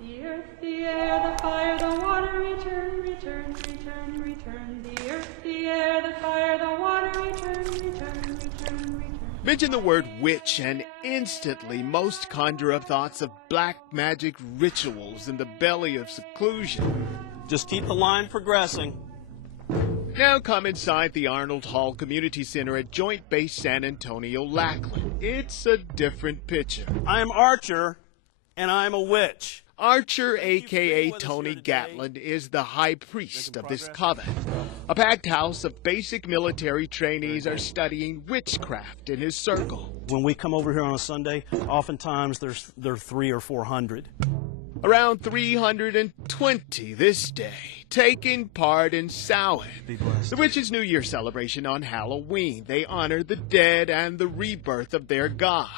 The earth, the air, the fire, the water, return, return, return, return. The earth, the air, the fire, the water, return, return, return, return. Mention the word witch and instantly most conjure up thoughts of black magic rituals in the belly of seclusion. Just keep the line progressing. Now come inside the Arnold Hall Community Center at Joint Base San Antonio, Lackland. It's a different picture. I'm Archer, and I'm a witch. Archer, a.k.a. Tony Gatland, is the high priest of this coven. A packed house of basic military trainees are studying witchcraft in his circle. When we come over here on a Sunday, oftentimes there are 300 or 400. Around 320 this day, taking part in Samhain, the witches' New Year celebration on Halloween. They honor the dead and the rebirth of their god.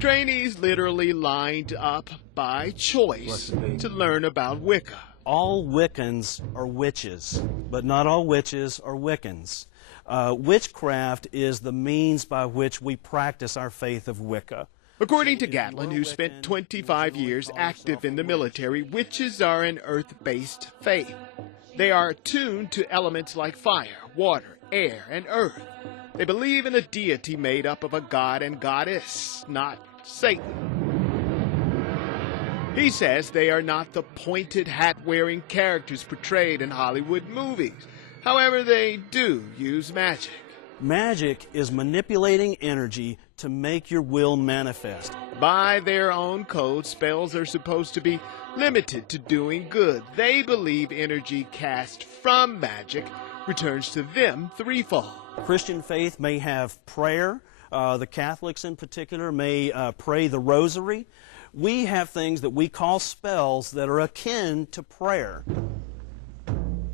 Trainees literally lined up by choice to learn about Wicca. All Wiccans are witches, but not all witches are Wiccans. Witchcraft is the means by which we practice our faith of Wicca. According to Gatland, who spent 25 years active in the military, witches are an earth-based faith. They are attuned to elements like fire, water, air, and earth. They believe in a deity made up of a god and goddess, not Satan. He says they are not the pointed hat-wearing characters portrayed in Hollywood movies. However, they do use magic. Magic is manipulating energy to make your will manifest. By their own code, spells are supposed to be limited to doing good. They believe energy cast from magic returns to them threefold. Christian faith may have prayer. The Catholics in particular may pray the rosary. We have things that we call spells that are akin to prayer.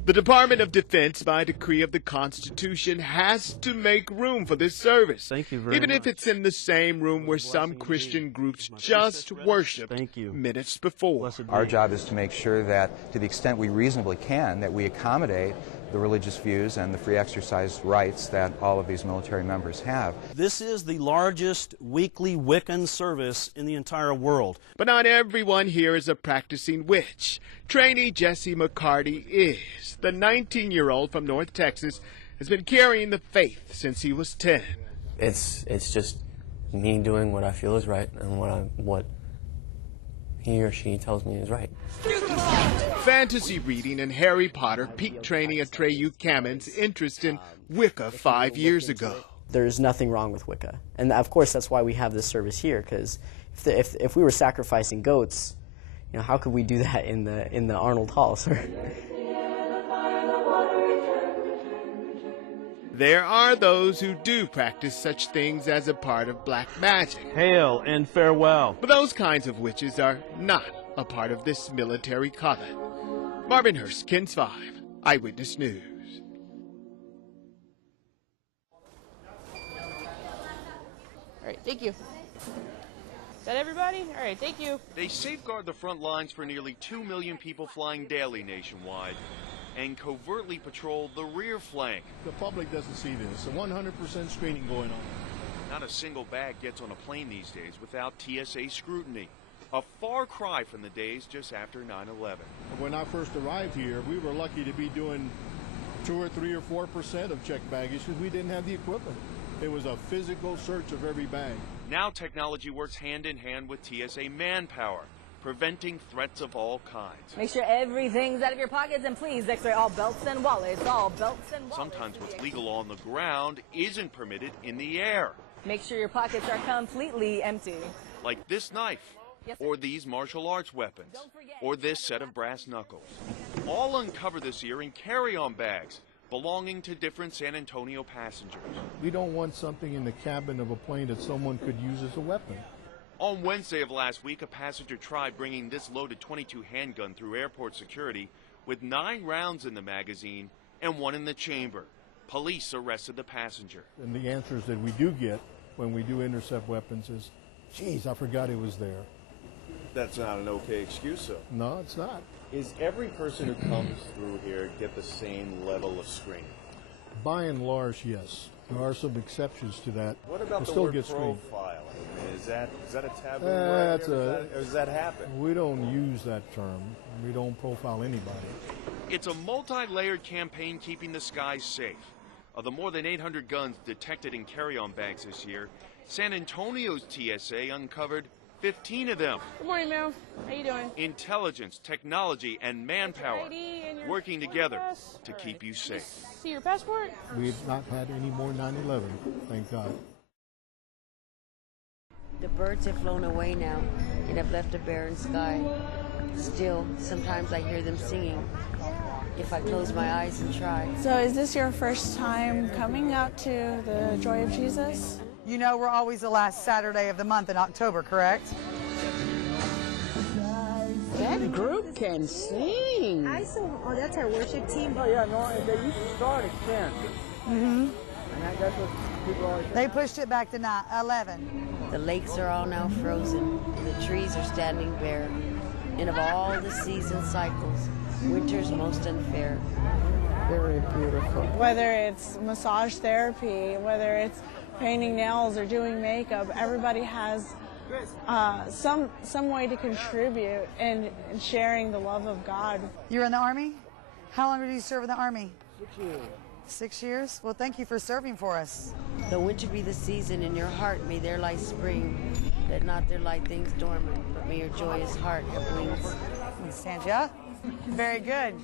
The Department of Defense, by decree of the Constitution, has to make room for this service. Thank you very Even much. if it's in the same room where some Christian groups just worshiped minutes before. Our job is to make sure that, to the extent we reasonably can, that we accommodate the religious views and the free exercise rights that all of these military members have. This is the largest weekly Wiccan service in the entire world. But not everyone here is a practicing witch. Trainee Jesse McCarty is. The 19-year-old from North Texas has been carrying the faith since he was 10. It's just me doing what I feel is right and what he or she tells me is right. Fantasy reading and Harry Potter piqued trainee Atreyu Kamen's interest in Wicca 5 years ago. There's nothing wrong with Wicca. And of course that's why we have this service here, because if we were sacrificing goats, you know, how could we do that in the Arnold Hall, sir? There are those who do practice such things as a part of black magic. Hail and farewell. But those kinds of witches are not a part of this military coven. Marvin Hurst, Kens5, Eyewitness News. All right, thank you. Is that everybody? All right, thank you. They safeguard the front lines for nearly 2 million people flying daily nationwide and covertly patrol the rear flank. The public doesn't see this. A 100% screening going on. Not a single bag gets on a plane these days without TSA scrutiny. A far cry from the days just after 9/11. When I first arrived here, we were lucky to be doing 2 or 3 or 4% of checked baggage because we didn't have the equipment. It was a physical search of every bag. Now technology works hand in hand with TSA manpower, preventing threats of all kinds. Make sure everything's out of your pockets, and please x-ray all belts and wallets, all belts and wallets. Sometimes what's legal on the ground isn't permitted in the air. Make sure your pockets are completely empty. Like this knife, or these martial arts weapons, or this set of brass knuckles. All uncovered this year in carry-on bags belonging to different San Antonio passengers. We don't want something in the cabin of a plane that someone could use as a weapon. On Wednesday of last week, a passenger tried bringing this loaded .22 handgun through airport security with 9 rounds in the magazine and 1 in the chamber. Police arrested the passenger. And the answers that we do get when we do intercept weapons is, geez, I forgot it was there. That's not an okay excuse, though. No, it's not. Is every person who comes through here get the same level of screening? By and large, yes. There are some exceptions to that. What about the still word get screened. profiling? Is that a taboo word here? Or does that happen? We don't use that term. We don't profile anybody. It's a multi-layered campaign keeping the skies safe. Of the more than 800 guns detected in carry-on bags this year, San Antonio's TSA uncovered 15 of them. Good morning, ma'am. How you doing? Intelligence, technology, and manpower working together to keep you safe. See your passport? We've not had any more 9/11, thank God. The birds have flown away now and have left a barren sky. Still, sometimes I hear them singing if I close my eyes and try. So is this your first time coming out to the Joy of Jesus? You know we're always the last Saturday of the month in October, correct? That group can sing. Oh, that's our worship team. Oh, yeah, no, they used to start at 10. Mm-hmm. And that's what people always say. They pushed it back to 11. The lakes are all now frozen. The trees are standing bare. And of all the season cycles, winter's most unfair. Very beautiful. Whether it's massage therapy, whether it's painting nails or doing makeup, everybody has some way to contribute in sharing the love of God. You're in the Army? How long did you serve in the Army? 6 years. 6 years? Well, thank you for serving for us. Though winter be the season in your heart, may there lie spring. Let not there lie things dormant, but may your joyous heart have wings. Sandra? Very good.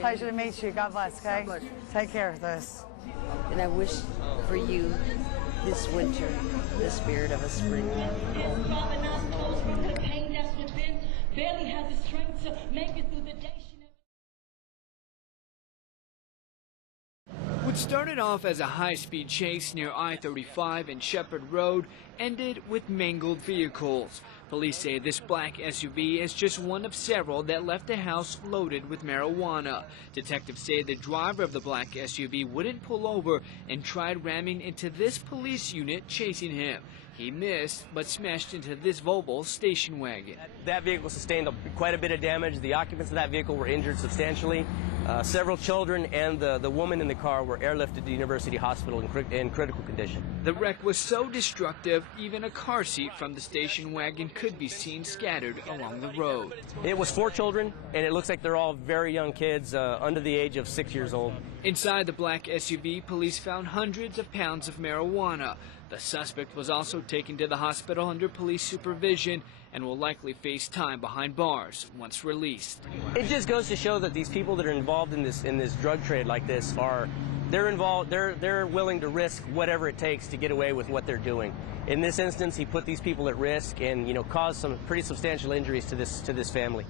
Pleasure to meet you. God bless, okay? Take care of this. And I wish for you this winter the spirit of a spring. The pain that's within barely has the strength to make it through the day. What started off as a high-speed chase near I-35 and Shepherd Road ended with mangled vehicles. Police say this black SUV is just one of several that left the house loaded with marijuana. Detectives say the driver of the black SUV wouldn't pull over and tried ramming into this police unit chasing him. He missed, but smashed into this Volvo station wagon. That vehicle sustained quite a bit of damage. The occupants of that vehicle were injured substantially. Several children and the woman in the car were airlifted to University Hospital in critical condition. The wreck was so destructive, even a car seat from the station wagon could be seen scattered along the road. It was 4 children, and it looks like they're all very young kids, under the age of 6 years old. Inside the black SUV, police found hundreds of pounds of marijuana. The suspect was also taken to the hospital under police supervision and will likely face time behind bars once released. It just goes to show that these people that are involved in this drug trade like this they're willing to risk whatever it takes to get away with what they're doing. In this instance, he put these people at risk and caused some pretty substantial injuries to this family.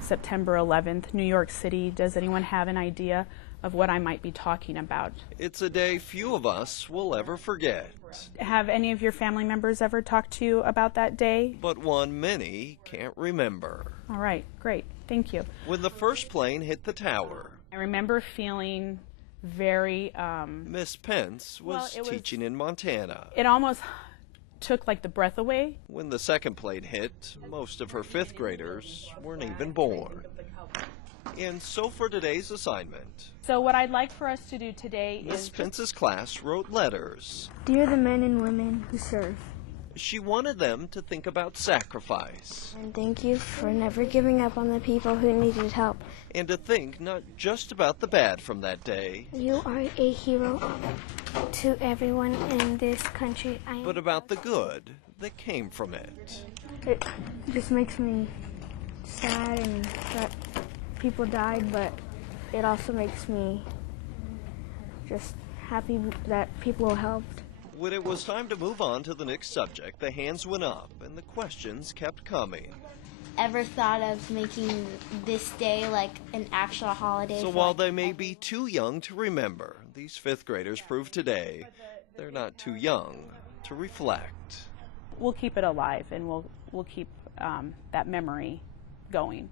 September 11th, New York City. Does anyone have an idea of what I might be talking about? It's a day few of us will ever forget. Have any of your family members ever talked to you about that day? But one many can't remember. All right, great. Thank you. When the first plane hit the tower, I remember feeling very... Miss Pence was teaching in Montana. It almost took like the breath away. When the second plane hit, most of her 5th graders weren't even born. And so for today's assignment. So what I'd like for us to do today is... Miss Pence's class wrote letters. Dear the men and women who serve. She wanted them to think about sacrifice. And thank you for never giving up on the people who needed help. And to think not just about the bad from that day. You are a hero to everyone in this country. But about the good that came from it. It just makes me sad and that people died, but it also makes me just happy that people helped. When it was time to move on to the next subject, the hands went up and the questions kept coming. Ever thought of making this day like an actual holiday? So while they may be too young to remember, these 5th graders proved today they're not too young to reflect. We'll keep it alive and we'll keep that memory going.